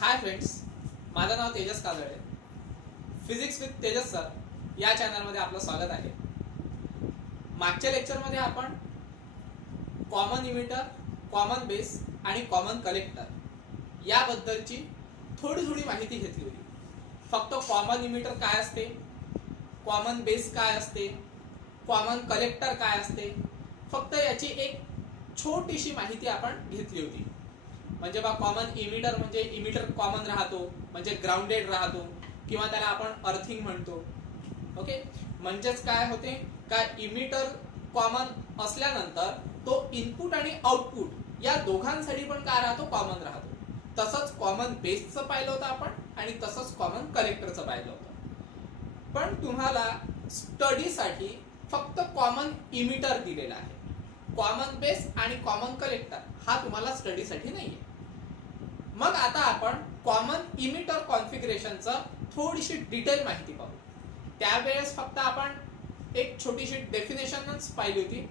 हाय friends, माझं नाव Tejas Kajale. Physics with Tejas sir या चॅनलमध्ये आपलं स्वागत आहे. मागच्या लेक्चरमध्ये आपण कॉमन इमिटर, कॉमन बेस आणि कॉमन कलेक्टर याबद्दलची थोडी माहिती घेतली होती. फक्त कॉमन इमिटर काय असते, कॉमन बेस काय असते, कॉमन कलेक्टर काय असते, फक्त याची एक छोटीशी माहिती आपण घेतली होती. म्हणजे बा कॉमन इमिटर म्हणजे इमिटर कॉमन राहतो, म्हणजे ग्राउंडेड राहतो, किंवा त्याला आपण अर्थिंग म्हणतो. ओके, म्हणजेच काय होते का इमिटर कॉमन असल्यानंतर तो इनपुट आणि आउटपुट या दोघांसाठी पण काय राहतो, कॉमन राहतो. तसंच कॉमन बेसचं पाहिलं होतं आपण आणि तसंच कॉमन कलेक्टरचं पाहिलं होतं. पण तुम्हाला स्टडीसाठी फक्त कॉमन इमिटर दिलेला आहे. कॉमन बेस आणि कॉमन कलेक्टर हा तुम्हाला स्टडीसाठी नाहीये. मग आता आपण कॉमन इमिटर कॉन्फिगरेशनचं थोडीशी डिटेल माहिती पाहू. त्यावेळेस फक्त आपण एक छोटीशी डेफिनेशनच पाहिली होती.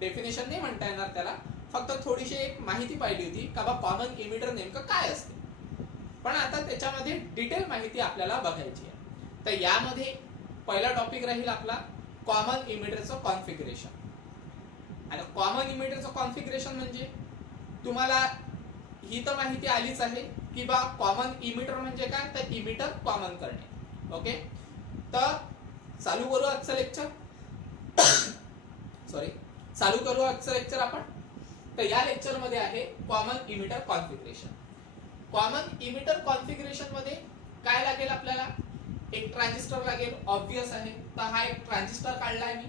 डेफिनेशन नाही म्हणता येणार त्याला, फक्त थोडीशी एक माहिती पाहिली होती का बा कॉमन इमिटर नेमकं काय असते. पण आता त्याच्यामध्ये डिटेल माहिती आपल्याला बघायची आहे. तर यामध्ये पहिला टॉपिक राहील आपला कॉमन इमिटरचं कॉन्फिगरेशन. आता कॉमन इमिटरचं कॉन्फिगरेशन म्हणजे तुम्हाला ही तर माहिती आलीच आहे की बा कॉमन इमिटर म्हणजे काय, तर इमिटर कॉमन करणे. ओके, तर चालू करू आजचं लेक्चर. चालू करू आजचं लेक्चर आपण. तर या लेक्चर मध्ये आहे common emitter configuration. Common emitter configuration मध्ये काय लागेल आपल्याला, एक ट्रान्झिस्टर लागेल, ऑब्वियस आहे. तर हा एक ट्रान्झिस्टर काढलाय मी.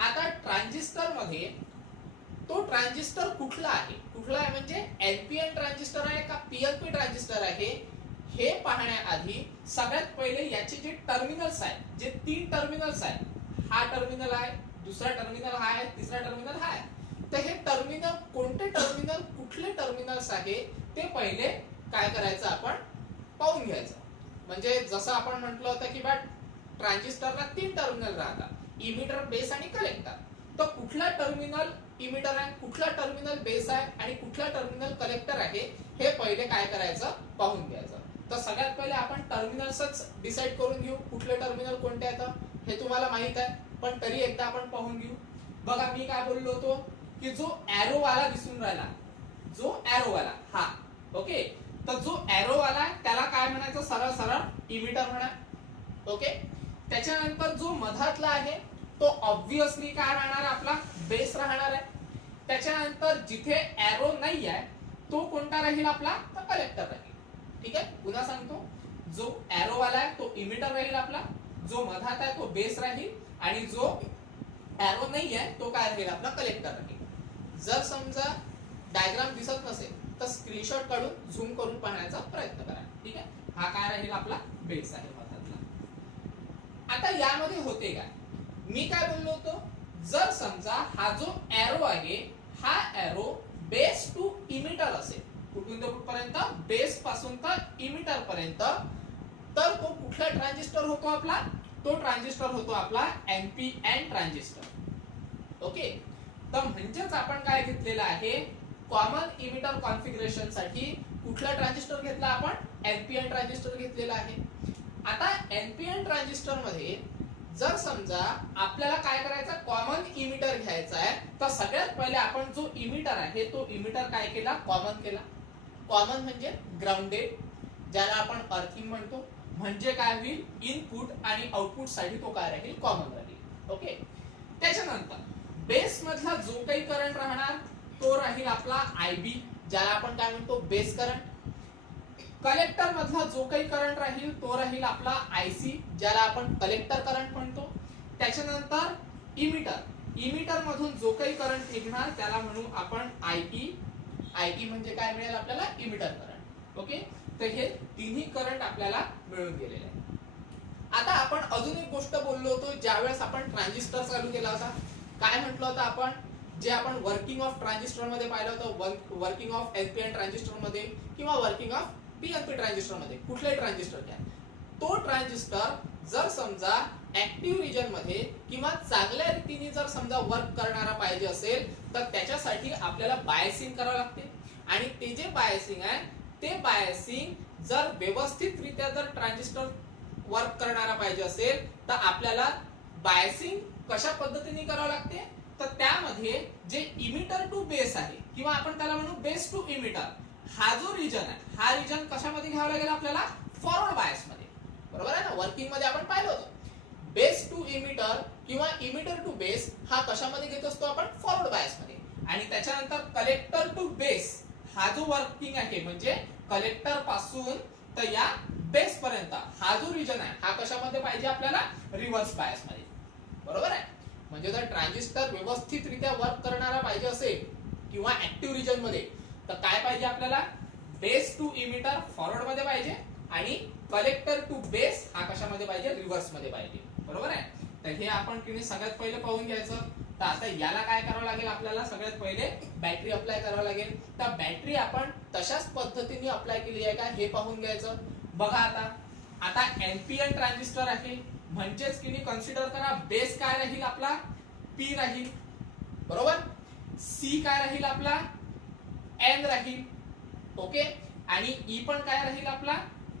आता ट्रान्झिस्टर मध्ये तो ट्रान्झिस्टर कुठला आहे म्हणजे एनपीएन ट्रान्झिस्टर आहे का पीएनपी ट्रान्झिस्टर आहे हे पाहण्याआधी सगळ्यात पहिले याचे जे टर्मिनल्स आहेत, जे 3 टर्मिनल्स आहेत, हा टर्मिनल आहे, दुसरा टर्मिनल हा आहे, तिसरा टर्मिनल हा आहे. तर हे टर्मिनल कोणते टर्मिनल, कुठले टर्मिनल्स आहे ते पहिले काय करायचं, आपण पाहून घ्यायचं. म्हणजे जसं आपण म्हटलं होतं की बा ट्रान्झिस्टरला 3 टर्मिनल राहतात, इमिटर, बेस आणि कलेक्टर. तर कुठला टर्मिनल इमिटर आहे, कुठला टर्मिनल बेस आहे आणि कुठला टर्मिनल कलेक्टर आहे हे पहिले काय करायचं, पाहून घ्यायचं. तर सगळ्यात पहिले आपण टर्मिनल्सच डिसाइड करून घेऊ, कुठले टर्मिनल कोणते आहेत हे तुम्हाला माहित आहे, पण तरी एकदा आपण पाहून घेऊ. बघा, मी काय बोललो होतो की जो एरो वाला दिसून राहिला, जो एरो वाला हा, ओके, तर जो एरो वाला आहे त्याला काय म्हणायचं, सरळ सरळ इमिटर म्हणा. ओके, त्याच्यानंतर जो मधातला आहे तो ऑब्वियसली काय राहणार, आपला बेस राहणार आहे. त्याच्यानंतर जिथे एरो नाही आहे तो कोणता राहील, आपला तर कलेक्टर राहील. ठीक आहे, पुन्हा सांगतो, जो एरो वाला आहे तो इमिटर राहील आपला, जो मधात आहे तो बेस राहील आणि जो एरो नाही आहे तो काय राहील, आपला कलेक्टर राहील. जर समजा डायग्राम दिसत नसेल तर स्क्रीनशॉट काढून झूम करून पाहण्याचा प्रयत्न करा. ठीक आहे, हा काय राहील, आपला बेस आहे मधातला. आता यामध्ये होते काय, मी काय बोललो होतो, जर समजा हा जो एरो आहे हा एरो बेस टू इमिटर असेल, कुठून ते कुठपर्यंत, बेस पासून तर इमिटर पर्यंत, तर तो कुठला ट्रान्झिस्टर होतो आपला, तो ट्रान्झिस्टर होतो आपला एनपीएन ट्रान्झिस्टर. ओके, तर म्हणजेच आपण काय घेतलेलं आहे, कॉमन इमिटर कॉन्फिगरेशन साठी कुठला ट्रान्झिस्टर घेतला, आपण एनपीएन ट्रान्झिस्टर घेतलेला आहे. आता एनपीएन ट्रान्झिस्टर मध्ये जर समजा आपल्याला काय करायचं, कॉमन इमिटर घ्यायचा आहे, तर सगळ्यात पहिले आपण जो इमिटर आहे तो इमिटर काय केला, कॉमन केला. कॉमन म्हणजे ग्राउंडेड, ज्याला आपण अर्थिंग म्हणतो. म्हणजे काय होईल, इनपुट आणि आउटपुट साठी तो काय राहील, कॉमन राहील. ओके, त्याच्यानंतर बेस मधला जो काही करंट राहणार तो राहील आपला आयबी, ज्याला आपण काय म्हणतो, बेस करंट. कलेक्टर मधला जो काही करंट राहील तो राहील आपला आयसी, ज्याला आपण कलेक्टर करंट म्हणतो. त्याच्यानंतर इमिटर मधून जो काही करंट निघणार त्याला म्हणू आपण आयई. आयई म्हणजे काय मिळेल आपल्याला, इमिटर करंट. ओके, तर हे तिन्ही करंट आपल्याला मिळून गेलेले आहे. आता आपण अजून एक गोष्ट बोललो होतो ज्यावेळेस आपण ट्रान्झिस्टर चालू केला होता. काय म्हटलं होतं आपण, जे आपण वर्किंग ऑफ ट्रान्झिस्टर मध्ये पाहिलं होतं, वर्किंग ऑफ एनपीएन ट्रान्झिस्टर मध्ये किंवा वर्किंग ऑफ पीएनपी ट्रान्झिस्टर मध्ये, कुठलाही ट्रान्झिस्टर घ्या, तो ट्रान्झिस्टर जर समजा ऍक्टिव्ह रिजन मध्ये किंवा चांगल्या रीतीने जर समजा वर्क करणारा पाहिजे असेल तर त्याच्यासाठी आपल्याला बायसिंग करावं लागते. आणि ते जे बायसिंग आहे ते बायसिंग जर व्यवस्थितरित्या जर ट्रान्झिस्टर वर्क करणारा पाहिजे असेल तर आपल्याला बायसिंग कशा पद्धतीने करावं लागते, तर त्यामध्ये जे इमिटर टू बेस आहे किंवा आपण त्याला म्हणू बेस टू इमिटर, हा जो रिजन आहे हा रिजन कशामध्ये घ्यावा लागेल आपल्याला, फॉरवर्ड बायस मध्ये, बरोबर आहे ना. वर्किंग मध्ये आपण पाहिलं होतं बेस टू इमिटर किंवा इमिटर टू बेस हा कशामध्ये घेत असतो आपण, फॉरवर्ड बायस मध्ये. आणि त्याच्यानंतर कलेक्टर टू बेस हा जो वर्किंग आहे म्हणजे कलेक्टर पासून तर या बेस पर्यंत हा जो रिजन आहे हा कशामध्ये पाहिजे आपल्याला, रिव्हर्स बायस मध्ये, बरोबर आहे. म्हणजे जर ट्रान्झिस्टर व्यवस्थितरित्या वर्क करणारा पाहिजे असेल किंवा ऍक्टिव्ह रिजन मध्ये तर काय पाहिजे आपल्याला, बेस टू इमिटर फॉरवर्ड मध्ये पाहिजे आणि कलेक्टर टू बेस हा कशामध्ये पाहिजे, रिव्हर्स मध्ये पाहिजे, बरोबर आहे. तर हे आपण सगळ्यात पहिले पाहून घ्यायचं. तर आता याला काय करावं लागेल आपल्याला, सगळ्यात पहिले बॅटरी अप्लाय करावं लागेल. तर बॅटरी आपण तशाच पद्धतीने अप्लाय केली आहे का हे पाहून घ्यायचं. बघा आता एनपीएन ट्रान्झिस्टर आहे म्हणजेच कन्सिडर करा बेस काय राहील आपला, पी राहील, बरोबर. सी काय राहील आपला, एन राहील, ओके. आणि ई पण काय राहील आपला,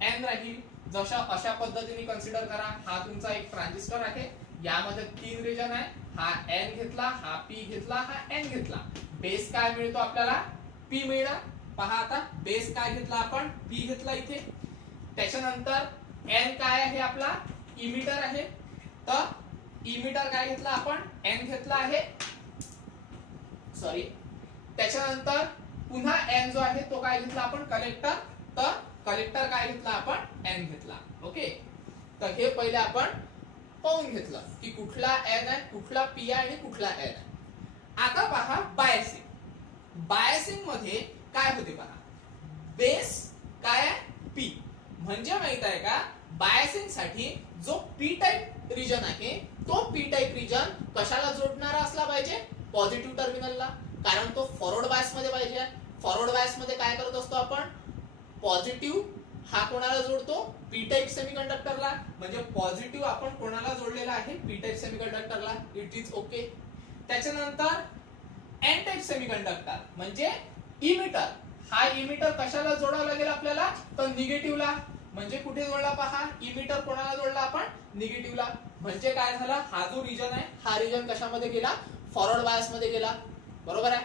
एन राहील. जशा अशा पद्धतीने कन्सिडर करा. हा तुमचा एक ट्रान्झिस्टर आहे, यामध्ये 3 रिजन आहे. हा एन घेतला, हा पी घेतला, हा एन घेतला. बेस काय मिळतो आपल्याला, पी मिळणार. पहा आता बेस काय घेतला आपण, पी घेतला इथे. त्याच्यानंतर एन काय आहे आपला, इमिटर आहे. तर इमिटर काय घेतला आपण, एन घेतला आहे, सॉरी. त्याच्यानंतर पुन्हा एन जो आहे तो काय घेतला आपण, कलेक्टर. तर कलेक्टर काय घेतला आपण, एन घेतला, ओके. तर हे पहिले आपण पाहून घेतलं की कुठला एन आहे, कुठला पी आहे आणि कुठला एन आहे. आता पहा बायसिंग. बायसिंग मध्ये काय होते पहा, बेस काय आहे, पी. म्हणजे माहित आहे का, बायसिंग साठी जो पी टाइप रिजन आहे तो पी टाइप रिजन कशाला जोडणारा असला पाहिजे, पॉझिटिव्ह टर्मिनलला. कारण तो फॉरवर्ड बायस मध्ये पाहिजे. फॉरवर्ड बायस मध्ये काय करत असतो आपण, पॉझिटिव्ह हा कोणाला जोडतो, पी टाइप सेमीकंडक्टरला. म्हणजे पॉझिटिव्ह आपण कोणाला जोडलेला आहे, पी टाइप सेमीकंडक्टरला. It is okay. त्याच्यानंतर एन टाइप सेमीकंडक्टर म्हणजे इमिटर. हा इमिटर कशाला जोडावा लागेल आपल्याला, तर निगेटिव्हला. म्हणजे कुठे जोडला पहा, इमिटर कोणाला जोडला आपण, निगेटिव्हला. म्हणजे काय झाला, हा जो रिजन आहे हा रिजन कशामध्ये गेला, फॉरवर्ड बायस मध्ये गेला, बरोबर आहे.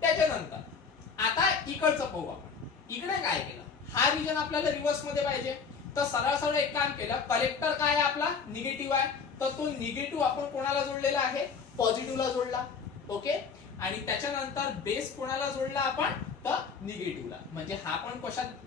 त्याच्यानंतर आता इकडचं पाहू आपण. इकडे काय केलं, हा रिजन आपल्याला रिव्हर्स मध्ये पाहिजे. तर सरळ सरळ एक काम केलं, कलेक्टर काय आहे आपला, निगेटिव्ह आहे. तर तो निगेटिव्ह आपण कोणाला जोडलेला आहे, पॉझिटिव्हला जोडला, ओके. आणि त्याच्यानंतर बेस कोणाला जोडला आपण, तर निगेटिव्हला. म्हणजे हा पण कशात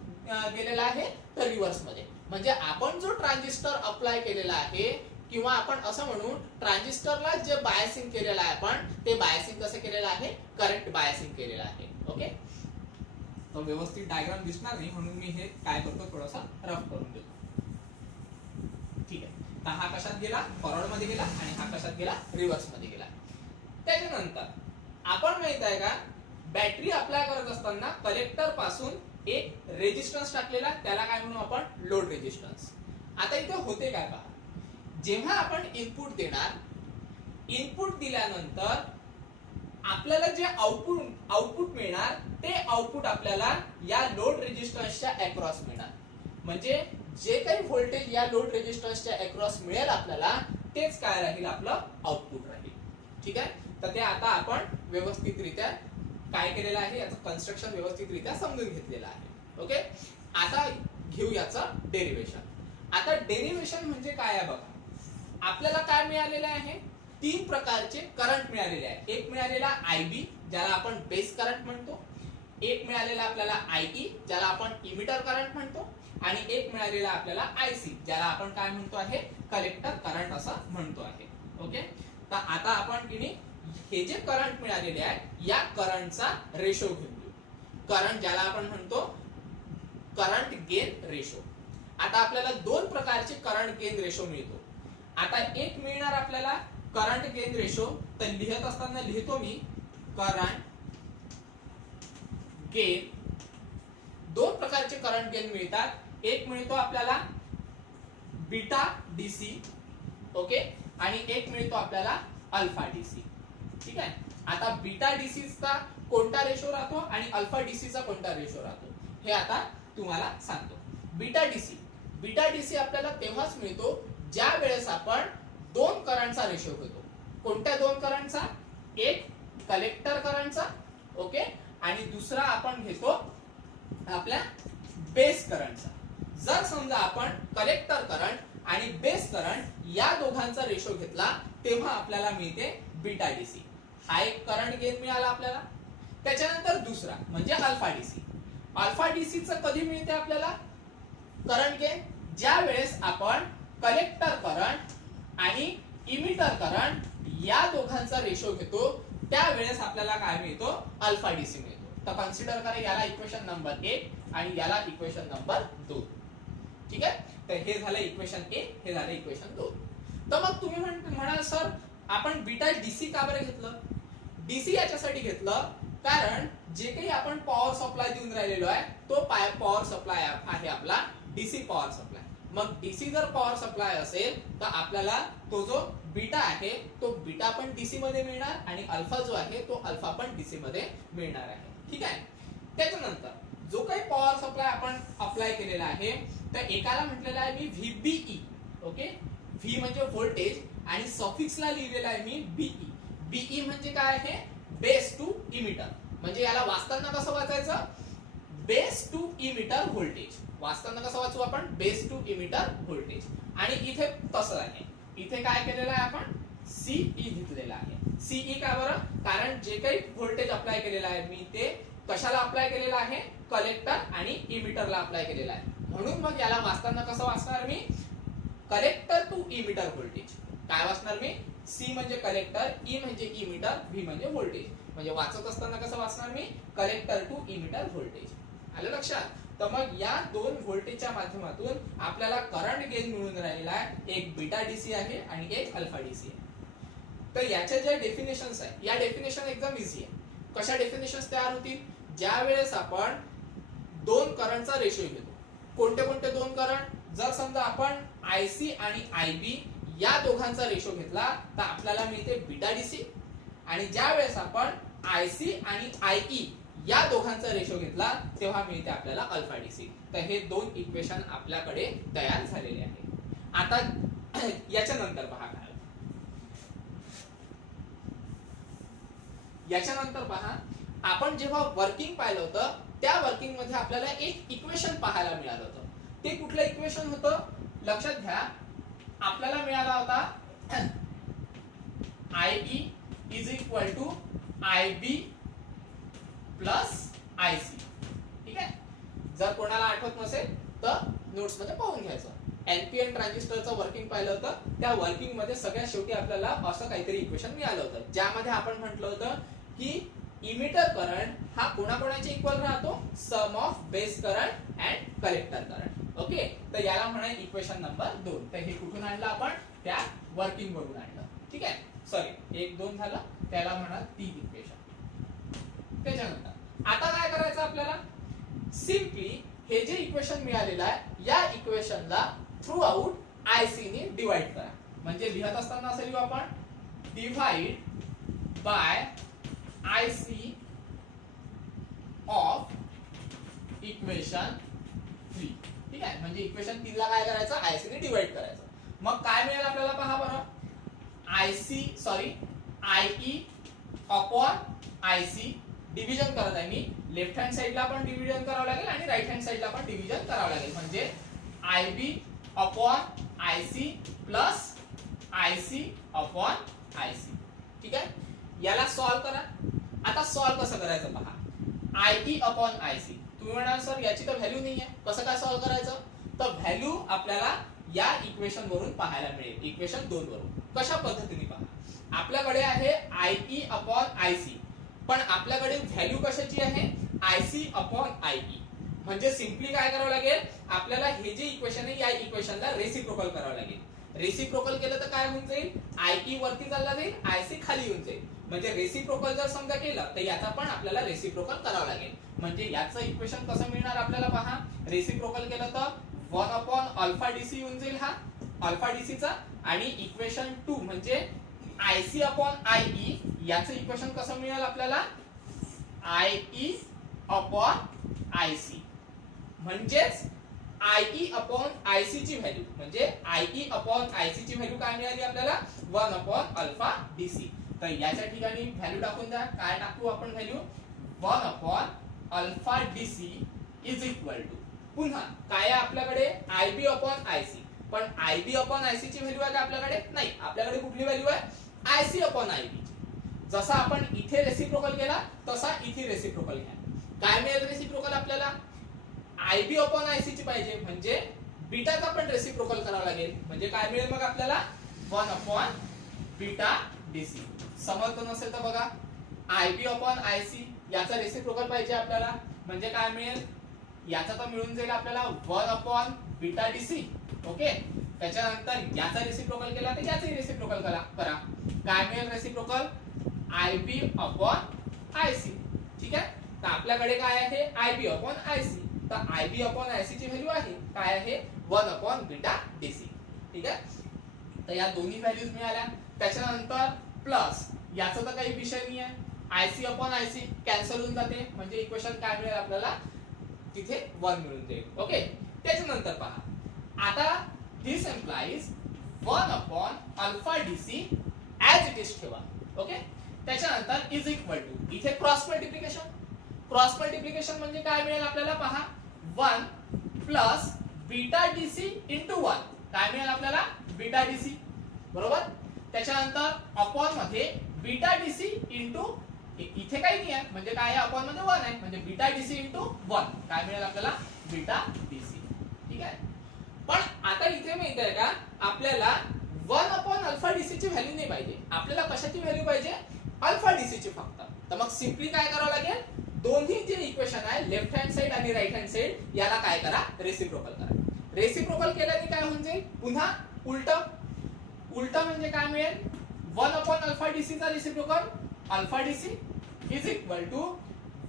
गेलेला आहे, तर रिव्हर्स मध्ये. म्हणजे आपण जो ट्रान्झिस्टर अप्लाय केलेला आहे किंवा आपण असं म्हणू ट्रान्झिस्टरला जे बायसिंग केलेलं आहे आपण, ते बायसिंग कसं केलेलं आहे, करंट बायसिंग केलेलं आहे, ओके. तो व्यवस्थित डायग्राम दिसणार नाही म्हणून मी हे काय करतो, थोडासा रफ करून देतो, ठीक आहे. तर हा कशात गेला, फॉरवर्ड मध्ये गेला आणि हा कशात गेला, रिव्हर्स मध्ये गेला. त्याच्यानंतर आपण माहित आहे का, बॅटरी अप्लाय करत असताना कलेक्टर पासून एक रेजिस्टन्स टाकलेला, त्याला काय म्हणू आपण, लोड रेजिस्टन्स. आता इथे होते काय पहा, जेव्हा आपण इनपुट देणार, इनपुट दिल्यानंतर आपल्याला जे आउटपुट मिळणार ते आउटपुट आपल्याला या लोड रेजिस्टन्सच्या अक्रॉस मिळणार. म्हणजे जे काही व्होल्टेज या लोड रेजिस्टन्सच्या अक्रॉस मिळेल आपल्याला, तेच काय राहील, आपलं आउटपुट राहील, ठीक आहे. तर ते आता आपण व्यवस्थितरित्या काय केलेलं आहे, याचं कन्स्ट्रक्शन व्यवस्थितरित्या समजून घेतलेलं आहे, ओके. आता घेऊ याचं डेरिवेशन. आता डेरिवेशन म्हणजे काय आहे बघा, आपल्याला काय मिळालेलं आहे, 3 प्रकारचे करंट मिळालेले आहे. एक मिळालेला आयबी ज्याला आपण बेस करंट म्हणतो, एक मिळालेला आपल्याला आयई ज्याला आपण इमिटर करंट म्हणतो, आणि एक मिळालेला आपल्याला आयसी ज्याला आपण काय म्हणतो आहे, कलेक्टर करंट असं म्हणतो आहे, ओके. तर आता आपण हे जे करंट मिळालेले आहे या करंटचा रेशो घेऊ. करंट ज्याला आपण म्हणतो करंट गेन रेशो. आता आपल्याला 2 प्रकारचे करंट गेन रेशो मिळतो. आता एक मिळणार आपल्याला करंट गेन रेशो, तर लिहित असताना लिहितो मी करंट गेन. 2 प्रकारचे करंट गेन मिळतात. एक मिळतो आपल्याला बीटा डीसी, ओके, आणि एक मिळतो आपल्याला अल्फा डीसी, ठीक आहे. आता बीटा डीसी चा कोणता रेशो राहतो आणि अल्फा डीसी चा कोणता रेशो राहतो हे आता तुम्हाला सांगतो. बीटा डीसी आपल्याला तेव्हाच मिळतो ज्या वेळेस आपण दोन करंटचा रेशो घेतो. कोणत्या दोन करंटचा? एक कलेक्टर करंटचा, ओके, आणि दुसरा आपण घेतो आपल्या बेस करंटचा. जर समजा आपण कलेक्टर करंट आणि बेस करंट या दोघांचा रेशो घेतला तेव्हा आपल्याला मिळते बीटा डीसी. हा एक करंट गेन मिळाला आपल्याला. त्याच्यानंतर दुसरा म्हणजे अल्फा डीसी. अल्फा डीसी चं कधी मिळते आपल्याला करंट गेन? ज्या वेळेस आपण कलेक्टर करंट आणि इमिटर करंट या दोघांचा रेशो घेतो त्यावेळेस आपल्याला काय मिळतो? अल्फा डीसी मिळतो. तर कन्सिडर करा याला इक्वेशन नंबर 1 आणि याला इक्वेशन नंबर 2. ठीक आहे, तर हे झालं इक्वेशन 1, हे झालं इक्वेशन 2. तर मग तुम्ही म्हणाल सर आपण बीटा डीसी का बरं घेतलं? डीसी याच्यासाठी घेतलं कारण जे काही आपण पॉवर सप्लाय देऊन राहिलेलो आहे तो पॉवर सप्लाय आहे आपला डीसी पॉवर सप्लाय. मग डीसी जर पॉवर सप्लाय असेल तर आपल्याला तो जो बीटा आहे तो बीटा पण डीसी मध्ये मिळणार आणि अल्फा जो आहे तो अल्फा पण डीसी मध्ये मिळणार आहे. ठीक आहे, त्याच्यानंतर जो काही पॉवर सप्लाय आपण अप्लाय केलेला आहे तर एकाला म्हटलेला आहे मी व्हीबीई, ओके, व्ही म्हणजे व्होल्टेज आणि सफिक्सला लिहिलेला आहे मी बीई. बीई म्हणजे काय आहे? Base to emitter. म्हणजे याला वाचताना कसं वाचायचं? Base to emitter voltage. वाचताना कसं वाचू आपण? Base to emitter voltage. आणि इथे तसं आहे, इथे काय केलेलं आहे आपण? सीई घेतलेला आहे. सीई का बरं? कारण जे काही व्होल्टेज अप्लाय केलेलं आहे मी ते कशाला अप्लाय केलेलं आहे? कलेक्टर आणि इमिटरला अप्लाय केलेला आहे. म्हणून मग याला वाचताना कसं वाचणार मी? Collector to emitter voltage. काय वाचणार मी? सी म्हणजे कलेक्टर, ई म्हणजे इमिटर, व्ही म्हणजे व्होल्टेज. म्हणजे वाचत असताना कसं वाचणार मी? Collector to emitter voltage. आलं लक्षात? तर मग या दोन व्होल्टेजच्या माध्यमातून आपल्याला करंट गेन मिळून राहिलेला आहे. एक बीटा डीसी आहे आणि एक अल्फा डीसी आहे. तर याच्या ज्या डेफिनेशन्स आहे या डेफिनेशन एकदम इझी आहे. कशा डेफिनेशन्स तयार होतील? ज्या वेळेस आपण दोन करंटचा रेशो घेतो. कोणते कोणते दोन करंट? जर समजा आपण आयसी आणि आयबी या दोघांचा रेशो घेतला तर आपल्याला मिळते बीटा डीसी. आणि ज्या वेळेस आपण आयसी आणि आयई या दोघांचा रेशो घेतला तेव्हा मिळते आपल्याला अल्फा डीसी. तर हे दोन इक्वेशन आपल्याकडे तयार झालेले आहे. आता याच्यानंतर पहा काय. याच्यानंतर पहा आपण जेव्हा वर्किंग पाहिलं होतं त्या वर्किंग मध्ये आपल्याला एक इक्वेशन पाहायला मिळालं होतं. ते कुठलं इक्वेशन होतं? लक्षात घ्या, आपल्याला मिळाला होता IE is equal to IB plus IC. ठीक आहे, जर कोणाला आठवत नसेल तर नोट्स मध्ये पाहून घ्यायचं. एनपीएन ट्रान्झिस्टरचं वर्किंग पाहिलं होतं. त्या वर्किंग मध्ये सगळ्यात शेवटी आपल्याला असं काहीतरी इक्वेशन मिळालं होतं ज्यामध्ये आपण म्हटलं होतं की इमिटर करंट हा कोणाकोणाच्या इक्वल राहतो? Sum of base current and collector current. Okay, तर याला म्हणा इक्वेशन नंबर 2. तर हे कुठून आणलं आपण? त्या वर्किंग वरून आणलं. ठीक आहे, सॉरी 1 2 झालं, त्याला म्हणा 3 इक्वेशन. त्याच्यानंतर आता काय करायचं आपल्याला? सिम्पली हे जे इक्वेशन मिळालेलं आहे या इक्वेशनला थ्रू आउट आयसी ने डिवाइड करा. म्हणजे लिहत असताना असं लिहू आपण divide by IC of equation 3. ठीक आहे, म्हणजे इक्वेशन 3 ला काय करायचं? आयसी ने डिवाइड करायचं. मग काय मिळेल आपल्याला पहा बरं. आयई अपॉन आयसी डिव्हिजन करत आहे मी. लेफ्ट हँड साइडला पण डिव्हिजन करावं लागेल आणि राईट हँड साइडला पण डिव्हिजन करावं लागेल. म्हणजे IB upon IC plus IC upon IC. ठीक आहे, याला सॉल्व करा. आता सॉल्व कसं करायचं पहा. IE upon IC. तुम्ही म्हणाल सर याची तर व्हॅल्यू नाही आहे, कसं काय सॉल्व करायचं? तर व्हॅल्यू आपल्याला या इक्वेशन वरून पाहायला मिळेल. इक्वेशन 2 वरून. कशा पद्धतीने पहा. आपल्याकडे आहे आयई अपॉन आयसी, पण आपल्याकडे व्हॅल्यू कशाची आहे? IC upon IE. म्हणजे सिंपली काय करावं लागेल? आपल्याला हे जे इक्वेशन आहे या इक्वेशनला रेसिप्रोकल करावं लागेल. रेसिप्रोकल केलं तर काय होऊन जाईल? आयई वरती चालला जाईल, आयसी खाली येऊन जाईल. म्हणजे रेसिप्रोकल जर समजा केलं तर याचा पण आपल्याला रेसिप्रोकल करावं लागेल. म्हणजे याचं इक्वेशन कसं मिळणार आपल्याला पहा. रेसिप्रोकल केलं तर 1 अपॉन अल्फा डीसी येऊन जाईल हा अल्फा डीसीचा. आणि इक्वेशन 2 म्हणजे आयसी अपॉन आयई याचं इक्वेशन कसं मिळेल आपल्याला? I E upon IC. म्हणजेच IE अपॉन IC ची व्हॅल्यू म्हणजे IE अपॉन IC ची व्हॅल्यू काय मिळाली आपल्याला 1 अपॉन अल्फा DC. तर याच्या ठिकाणी व्हॅल्यू टाकून द्या. काय टाकू आपण value 1 upon alpha DC is equal to पुन्हा काय आहे आपल्याकडे IB अपॉन IC. पण IB अपॉन IC ची व्हॅल्यू आहे का आपल्याकडे? नाही. आपल्याकडे कुठली व्हॅल्यू आहे IC अपॉन IB. जसा आपण इथे रेसिप्रोकल केला तसा इथे रेसिप्रोकल घ्या. काय मिळेल रेसिप्रोकल आपल्याला IB अपॉन IC ची पाहिजे म्हणजे बीटाचा पण रेसिप्रोकल करावा लागेल. म्हणजे काय मिळेल मग आपल्याला 1 अपॉन बीटा DC. समजत नसेल तर बघा IB अपॉन IC याचा रेसिप्रोकल पाहिजे आपल्याला म्हणजे काय मिळेल याचा तर मिळून जाईल आपल्याला 1 अपॉन बीटा DC. ओके. त्याच्यानंतर याचा रेसिप्रोकल केला तर याचाही रेसिप्रोकल करा. काय मिळेल रेसिप्रोकल IB अपॉन IC. ठीक आहे. तर आपल्याकडे काय आहे IB अपॉन IC. तर IB अपॉन IC ची व्हॅल्यू आहे काय आहे 1 अपॉन बीटा DC. ठीक आहे. तर या दोन्ही व्हॅल्यूज मिळाल्या. त्याच्यानंतर प्लस याचा तर काही विषय नाही आहे IC अपॉन IC कॅन्सल होऊन जाते म्हणजे इक्वेशन काय मिळेल आपल्याला तिथे 1 मिळून जाईल. ओके. त्याच्यानंतर पहा आता this implies 1 upon alpha DC as it is ठेवा. ओके. त्याच्यानंतर इज इक्वल टू इथे क्रॉस मल्टिप्लिकेशन. क्रॉस मल्टिप्लिकेशन म्हणजे काय मिळेल आपल्याला पहा 1 प्लस बीटा DC इंटू 1 काय मिळेल आपल्याला बीटा DC. बरोबर. त्याच्यानंतर अपॉन मध्ये बीटा DC इंटू इथे काही नाही आहे म्हणजे काय आहे अपॉन मध्ये 1 आहे म्हणजे बीटा DC इंटू 1 काय मिळेल आपल्याला बीटा DC. ठीक आहे. पण आता इथे माहिती आहे का आपल्याला 1 अपॉन अल्फा DC ची व्हॅल्यू नाही पाहिजे. आपल्याला कशाची व्हॅल्यू पाहिजे अल्फा DC ची फक्त. तर मग सिंपली काय करावं लागेल दोन्ही जे इक्वेशन आहे लेफ्ट हँड साइड आणि राइट हँड साइड याला काय करा रेसिप्रोकल करा. रेसिप्रोकल केल्याने काय होऊन जाईल पुन्हा उलट. उलट म्हणजे काय मिळेल 1 अपॉन अल्फा DC चा reciprocal alpha DC is equal to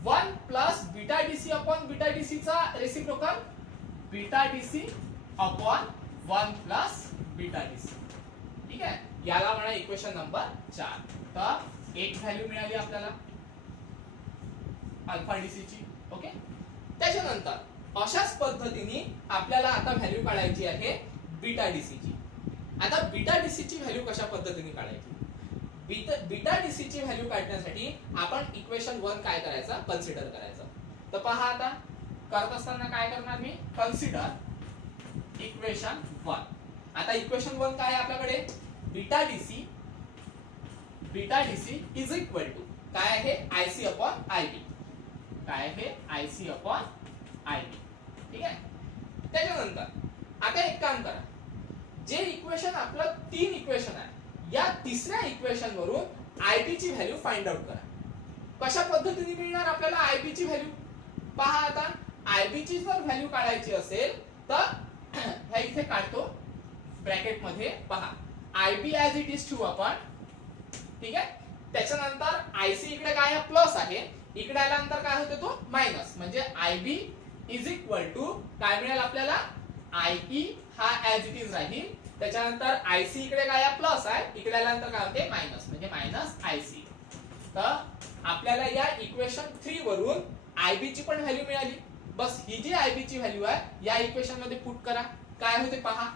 1 plus beta DC upon beta DC चा reciprocal beta DC upon 1 plus beta DC. ठीक आहे. याला म्हणा इक्वेशन नंबर 4. तर एक व्हॅल्यू मिळाली आपल्याला अल्फा DC ची. ओके. त्याच्यानंतर अशाच पद्धतीने आपल्याला आता व्हॅल्यू काढायची आहे बीटा DC ची. आता बीटा DC ची व्हॅल्यू कशा पद्धतीने काढायची बीटा DC ची व्हॅल्यू काढण्यासाठी आपण इक्वेशन 1 काय करायचं कन्सिडर करायचं. तर पहा आता करत असताना काय करणार मी कन्सिडर इक्वेशन 1. आता इक्वेशन 1 काय आहे आपल्याकडे beta DC is equal to काय आहे IC अपॉन IB. काय आहे IC अपॉन IB. ठीक आहे. त्याच्यानंतर आता एक काम करा जे इक्वेशन आपलं 3 इक्वेशन आहे या तिसऱ्या इक्वेशन वरून IB ची व्हॅल्यू फाइंड आउट करा. कशा पद्धतीने मिळणार आपल्याला IB ची व्हॅल्यू पहा. आता IB ची जर व्हॅल्यू काढायची असेल तर ह्या इथे काढतो ब्रॅकेट मध्ये पहा IB ऍज इट इज ठेवू आपण. ठीक आहे. त्याच्यानंतर IC इकडे काय आहे प्लस आहे इकडे आल्यानंतर काय होते तो मायनस म्हणजे IB इज इक्वल टू काय मिळेल आपल्याला IE हा ऍज इट इज राहील. त्याच्यानंतर IC इकडे काय आहे प्लस आहे इकडे आल्यानंतर काय होते मायनस म्हणजे मायनस IC. तर आपल्याला या इक्वेशन 3 वरून IB ची पण व्हॅल्यू मिळाली. बस ही जी IB ची व्हॅल्यू आहे या इक्वेशन मध्ये पुट करा. काय होते पहा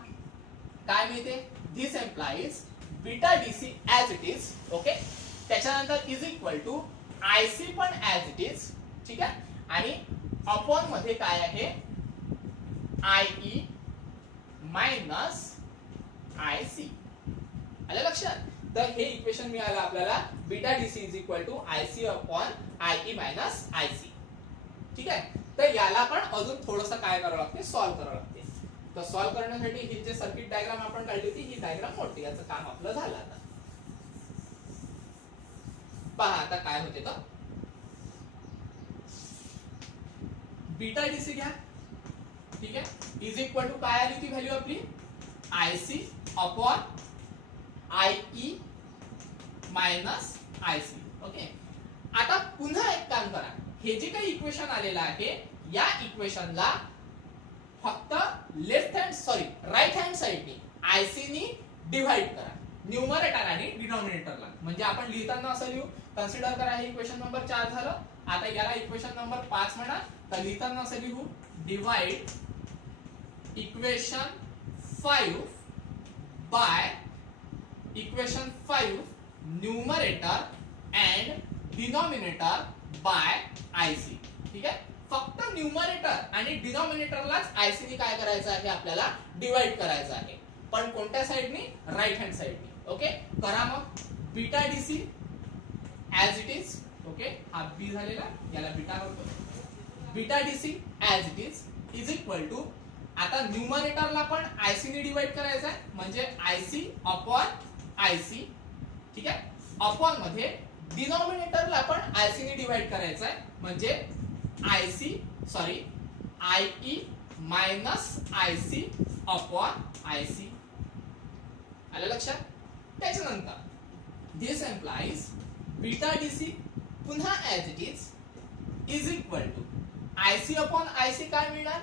काय मिळते दिस implies beta DC as it is. Okay. त्याच्यानंतर इज इक्वल टू IC पण ऍज इट इज. ठीक आहे. आणि अपॉन मध्ये काय आहे IE मायनस IC. आलं लक्षात. तर हे इक्वेशन मिळालं आपल्याला beta DC is equal to IC upon IE minus IC. ठीक आहे. तर याला पण अजून थोडंसं काय करावं लागते सॉल्व्ह करावं लागते. तर सॉल्व्ह करण्यासाठी ही जे सर्किट डायग्राम आपण काढली होती ही डायग्राम मोठी याचं काम आपलं झालं. आता पहा आता काय होते तर बीटा DC घ्या. ठीक आहे. इज इक्वल टू काय आली ती व्हॅल्यू आपली IC upon IE minus IC. Okay. आता पुन्हा एक काम करा हे जे काही इक्वेशन आलेलं आहे या इक्वेशनला फक्त राईट हँड साइडनी IC नी डिवाइड करा न्यूमरेटर आणि डिनॉमिनेटरला. म्हणजे आपण लिहिताना असं लिहू कन्सिडर करा हे इक्वेशन नंबर 4 झालं आता याला इक्वेशन नंबर 5 म्हणा. तर लिहिताना असं लिहू, divide equation 5 by equation 5 numerator and denominator by IC. ठीक आहे, फक्त न्यूमरेटर आणि डिनॉमिनेटरलाच आयसी ने काय करायचं आहे, आपल्याला डिवाइड करायचं आहे. पण कोणत्या साइडनी, राईट हँड साइडनी. ओके, करा मग. Beta DC as it is. Okay, हा बी झालेला, याला बीटा करतो. Beta DC as it is equal to, आता न्यूमरेटरला पण आयसी ने डिवाइड करायचं आहे, म्हणजे आयसी अपॉन आयसी. ठीक आहे, अपॉन मध्ये डिनॉमिनेटरला पण आयसी ने डिवाइड करायचं आहे, म्हणजे IC sorry IE minus IC upon IC. आलं लक्षात. त्याच्यानंतर दिस एम्प्लाइज बीटा डीसी पुन्हा as it is equal to IC upon IC. काय मिळणार,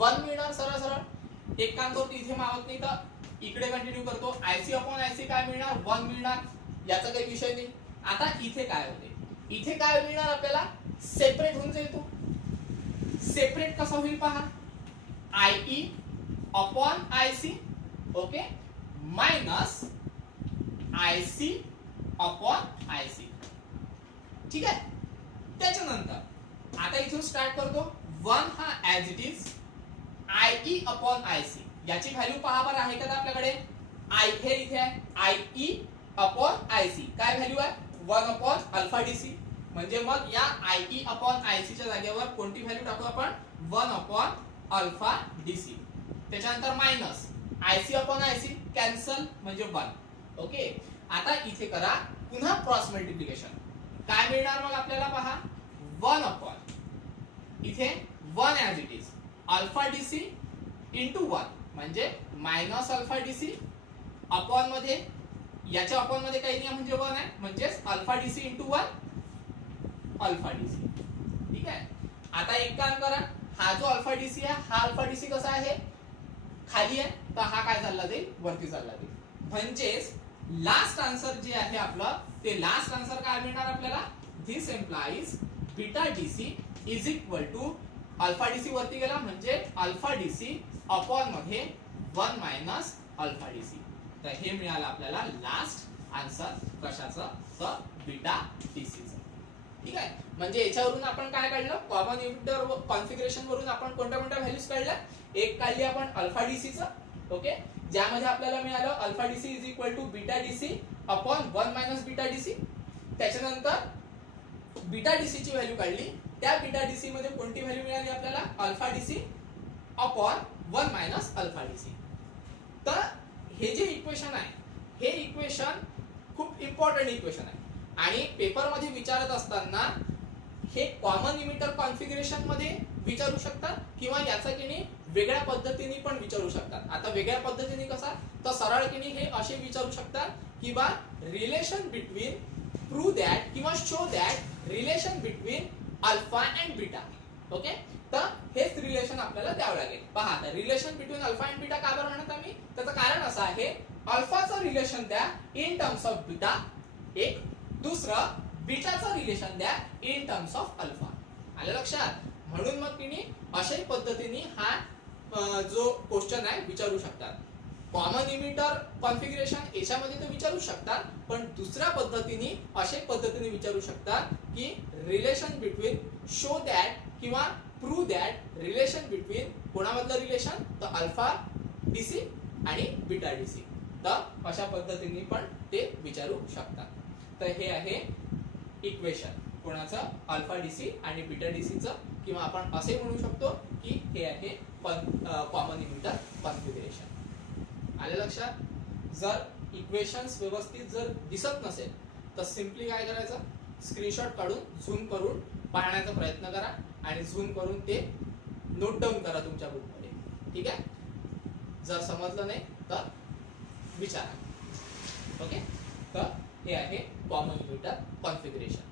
1 मिळणार. सरळ सरळ एक काम करतो, इथे मावत नाही तर इकडे कंटिन्यू करतो. आयसी अपॉन आयसी काय मिळणार, 1 मिळणार. याचा काही विषय नाही. आता इथे काय होते, इथे काय मिळणार आपल्याला, सेपरेट होऊन जाईल. तो सेपरेट कसा होईल पहा, IE upon IC. Okay, minus IC upon IC. ठीक आहे. त्याच्यानंतर आता इथून स्टार्ट करतो. 1 हा as it is IE upon IC. याची व्हॅल्यू पहा बरं आहे का आपल्याकडे. आय हे इथे आहे, आयई अपॉन आयसी काय व्हॅल्यू आहे, 1 अपॉन अल्फा डीसी. म्हणजे मग या आयई अपॉन आयसी च्या जागेवर कोणती व्हॅल्यू टाकू आपण, 1 अपॉन अल्फा डीसी. त्याच्यानंतर minus IC upon IC cancel, म्हणजे 1. ओके, आता इथे करा पुन्हा क्रॉस मल्टिप्लिकेशन. काय मिळणार मग आपल्याला पहा, 1 अपॉन इथे 1 as it is alpha DC into 1, म्हणजे मायनस अल्फा डीसी अपॉन मध्ये याच्या अपॉन मध्ये काही नाही, म्हणजे 1 आहे, म्हणजेच alpha DC into 1 alpha DC. ठीक आहे. आता एक काम करा, हा जो अल्फा डीसी आहे, हा अल्फा डीसी कसा आहे, खाली आहे, तर हा काय चालला जाईल, वरती चालला जाईल. म्हणजेच लास्ट आन्सर जे आहे आपलं, ते लास्ट आन्सर काय मिळणार आपल्याला, this implies beta DC is equal to alpha DC वरती गेला, म्हणजे अल्फा डीसी अपॉन मध्ये 1 मायनस अल्फा डीसी. तर हे मिळालं आपल्याला लास्ट आन्सर कशाचं, तर बीटा डीसीचं. ठीक आहे. म्हणजे याच्यावरून आपण काय काढलं, कॉमन इमिटर कॉन्फिगरेशन वरून आपण कोणत्या कोणत्या व्हॅल्यूज काढल्या. एक काढली आपण अल्फा डीसीचं. ओके, ज्यामध्ये आपल्याला मिळालं alpha DC is equal to beta DC upon 1 minus beta DC. त्याच्यानंतर बीटा डीसी ची व्हॅल्यू काढली, त्या बीटा डीसी मध्ये कोणती व्हॅल्यू मिळाली आपल्याला, alpha DC upon 1 minus alpha DC. तर हे जे इक्वेशन आहे, हे इक्वेशन खूप इम्पॉर्टंट इक्वेशन आहे आणि पेपर मध्ये विचारत असताना हे कॉमन इमिटर कॉन्फिगरेशन मध्ये विचारू शकतात किंवा याचा किनी वेगळ्या पद्धतीने पण विचारू शकतात. आता वेगळ्या पद्धतीने कसा, तर सरळ किनी हे असे विचारू शकतात की बा रिलेशन बिटवीन प्रूव्ह दॅट किंवा show that relation between alpha and beta. Okay, तर हेच रिलेशन आपल्याला द्यावं लागेल. पहा, relation between alpha and beta का बरं म्हणत आम्ही, त्याचं कारण असं आहे, अल्फाचं रिलेशन द्या इन टर्म्स ऑफ बीटा एक, दुसरं बीटाचं रिलेशन द्या इन टर्म्स ऑफ अल्फा. आलं लक्षात. म्हणून मग तिने अशाच पद्धतीने हा जो क्वेश्चन आहे विचारू शकतात. कॉमन इमिटर कॉन्फिगरेशन याच्यामध्ये तर विचारू शकतात, पण दुसऱ्या पद्धतीने अशाच पद्धतीने विचारू शकतात की रिलेशन बिटवीन शो दॅट किंवा प्रूव्ह दॅट रिलेशन बिटवीन कोणामधलं रिलेशन, तर अल्फा डीसी आणि बीटा डीसी. तर अशा पद्धतीने पण ते विचारू शकतात. तर हे आहे इक्वेशन कोणाचं, अल्फा डीसी आणि बीटा डीसीचं, किंवा आपण असे म्हणू शकतो की हे आहे कॉमन इमिटर कॉन्फिगरेशन. आले लक्षात. जर इक्वेशन्स व्यवस्थित जर दिसत नसेल तर सिंपली काय करायचं, स्क्रीनशॉट काढून झूम करून पाहण्याचा प्रयत्न करा आणि झूम करून ते नोट डाऊन करा तुमच्या बुकमध्ये. ठीक आहे. जर समजलं नाही तर विचारा. ओके, तर हे आहे कॉमन इमिटर कॉन्फिगरेशन.